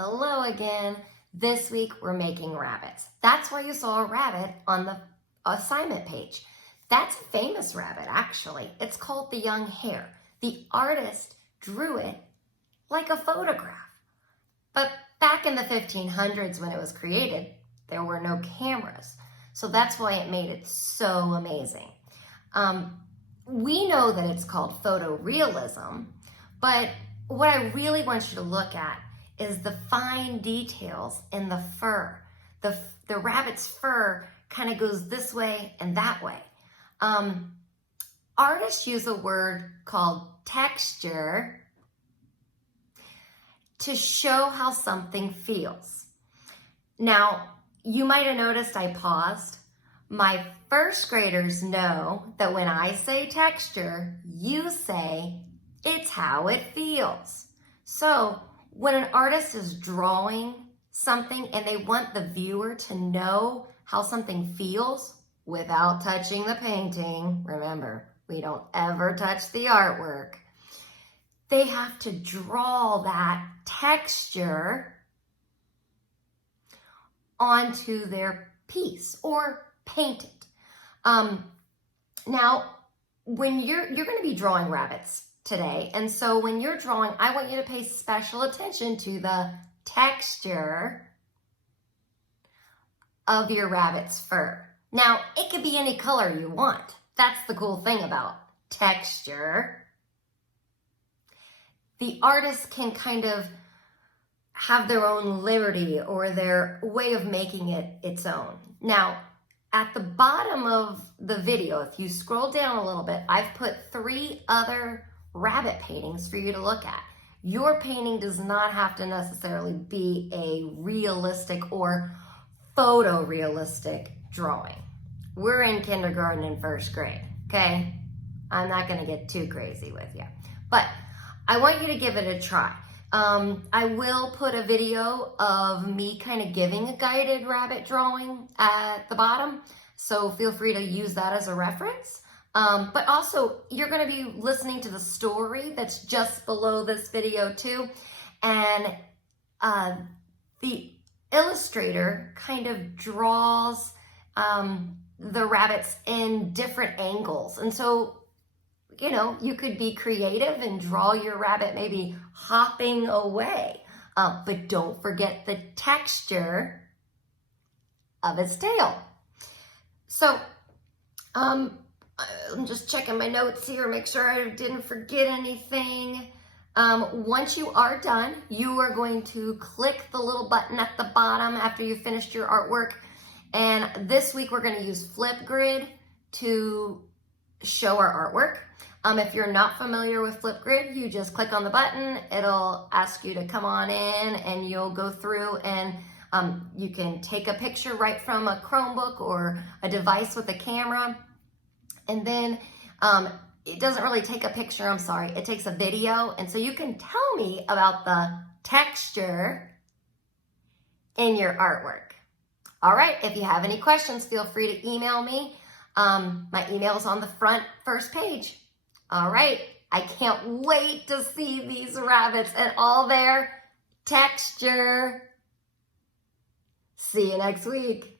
Hello again. This week we're making rabbits. That's why you saw a rabbit on the assignment page. That's a famous rabbit, actually. It's called the young hare. The artist drew it like a photograph. But back in the 1500s when it was created, there were no cameras. So that's why it made it so amazing. We know that it's called photorealism, but what I really want you to look at is the fine details in the fur. The rabbit's fur kind of goes this way and that way. Artists use a word called texture to show how something feels. Now, you might have noticed I paused. My first graders know that when I say texture, you say it's how it feels. So when an artist is drawing something and they want the viewer to know how something feels without touching the painting, remember, we don't ever touch the artwork, they have to draw that texture onto their piece or paint it. Now, when you're going to be drawing rabbits today, and so when you're drawing, I want you to pay special attention to the texture of your rabbit's fur. Now, it could be any color you want. That's the cool thing about texture. The artist can kind of have their own liberty or their way of making it its own. Now, at the bottom of the video, if you scroll down a little bit, I've put 3 other rabbit paintings for you to look at. Your painting does not have to necessarily be a realistic or photorealistic drawing. We're in kindergarten and first grade, okay? I'm not gonna get too crazy with you, but I want you to give it a try. I will put a video of me kind of giving a guided rabbit drawing at the bottom, so feel free to use that as a reference. But also, you're going to be listening to the story that's just below this video too, and the illustrator kind of draws the rabbits in different angles, and so you know, you could be creative and draw your rabbit maybe hopping away. But don't forget the texture of its tail. So, I'm just checking my notes here, make sure I didn't forget anything. Once you are done, you are going to click the little button at the bottom after you finished your artwork. And this week we're going to use Flipgrid to show our artwork. If you're not familiar with Flipgrid, you just click on the button. It'll ask you to come on in and you'll go through and you can take a picture right from a Chromebook or a device with a camera. And then it doesn't really take a picture, I'm sorry, it takes a video. And so you can tell me about the texture in your artwork. All right, if you have any questions, feel free to email me. My email is on the first page. All right, I can't wait to see these rabbits and all their texture. See you next week.